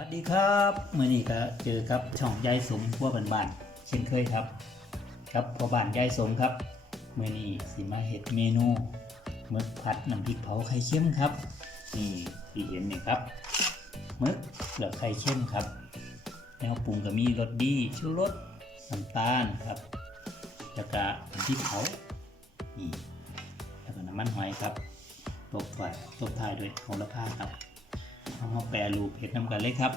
สวัสดีครับเมื่อนี้ก็เจอกับช่องยายสมพัวบ้านๆเช่นเคยครับ ครับพ่อบ้านยายสมครับเมื่อนี้สิมาเห็ดเมนูมึกผัดน้ำพริกเผาไข่เค็มครับนี่ที่เห็นนี่ครับมึกเหลือไข่เค็มครับแนวปรุงก็มีรสดีชูรสน้ำตาลครับแล้วก็น้ำพริกเผานี่แล้วก็น้ำมันหอยครับตบไฟตบท้ายด้วยโหระพาครับ เอามาแปรรูปเห็ดน้ำกันเลยครับ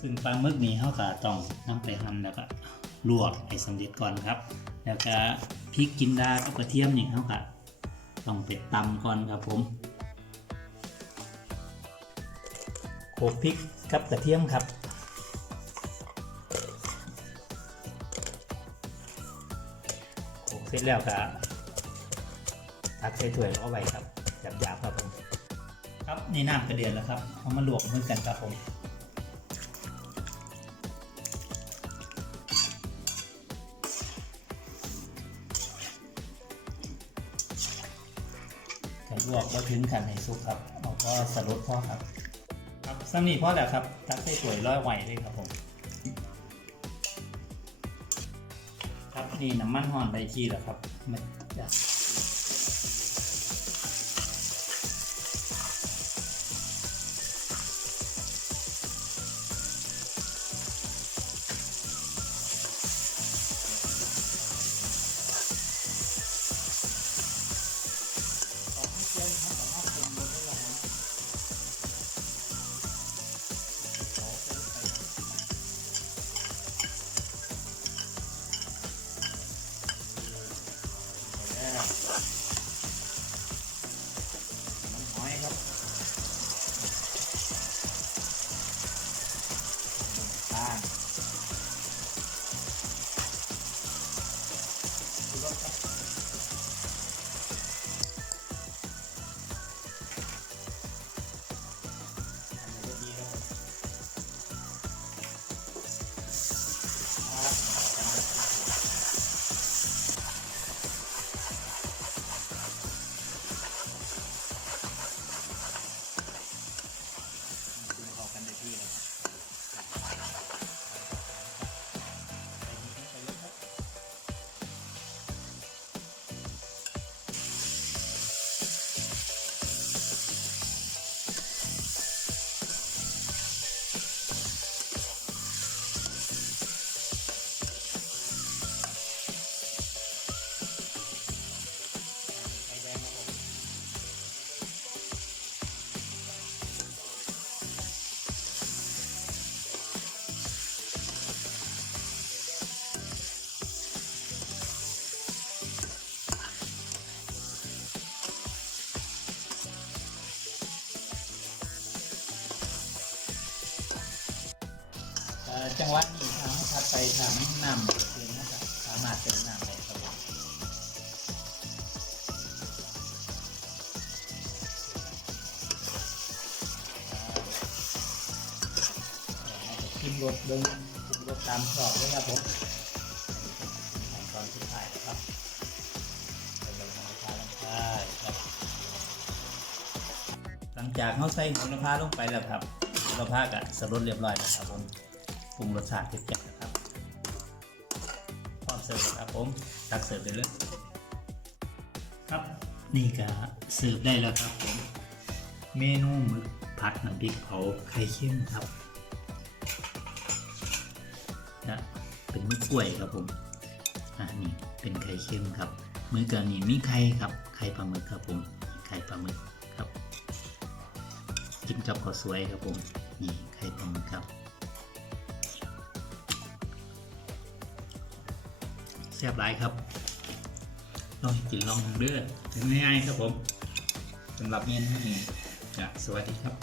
ซึ่งปลาหมึกนี้เขาก็ต้องนำไปหั่นแล้วก็ลวกให้สำเร็จก่อนครับ แล้วก็พริกกินดากับกระเทียมนี่เขาก็ต้องไปตำก่อนครับผมโขกพริกกับกระเทียมครับโขกเสร็จแล้วก็ตักใส่ถ้วยเอาไว้ครับหยาบๆครับผม ครับนี่น้ำกระเดือนแล้วครับเอามาลวกมือกันครับผมลวกว่าถึงกันให้สุกครับเอาก็สลดพ่อครับ ครับสำนีพ่อแล้วครับตักใส่ถ้วยร้อยไหวเลยครับผม ครับนี่น้ำมันห่อนได้ที่แล้วครับมันจะ จังหวัดนี้ทางถัดไปทางน้ำเองนะครับสามารถเป็นน้ำได้ครับผมชิมรสเบิ้งชิมรสตามชอบเลยครับผมตอนสุดท้ายนะครับใส่ใบโหระพาลงไปครับหลังจากเขาใส่โหระพาลงไปแล้วครับโหระพากับสรสเรียบร้อยแล้วครับผม รุงรสชาติเผ็ดๆนะครับพร้อมเสิร์ฟครับผมตักเสิร์ฟได้เลยครับนี่ก็เสิร์ฟได้แล้วครับผมเมนูหมึกผัดน้ำพริกเผาไข่เค็มครับนะเป็นมือกล้วยครับผมอ่านี่เป็นไข่เค็มครับมือกันนี่มีไข่ครับไข่ปลาหมึกครับผมไข่ปลาหมึกครับ กินกับข้าวสวยครับผมนี่ไข่ปลาหมึกครับ ซ่บหลายครับลองกินลองเด้อง่ายๆครับผมสำหรับเมนูนี้สวัสดีครับ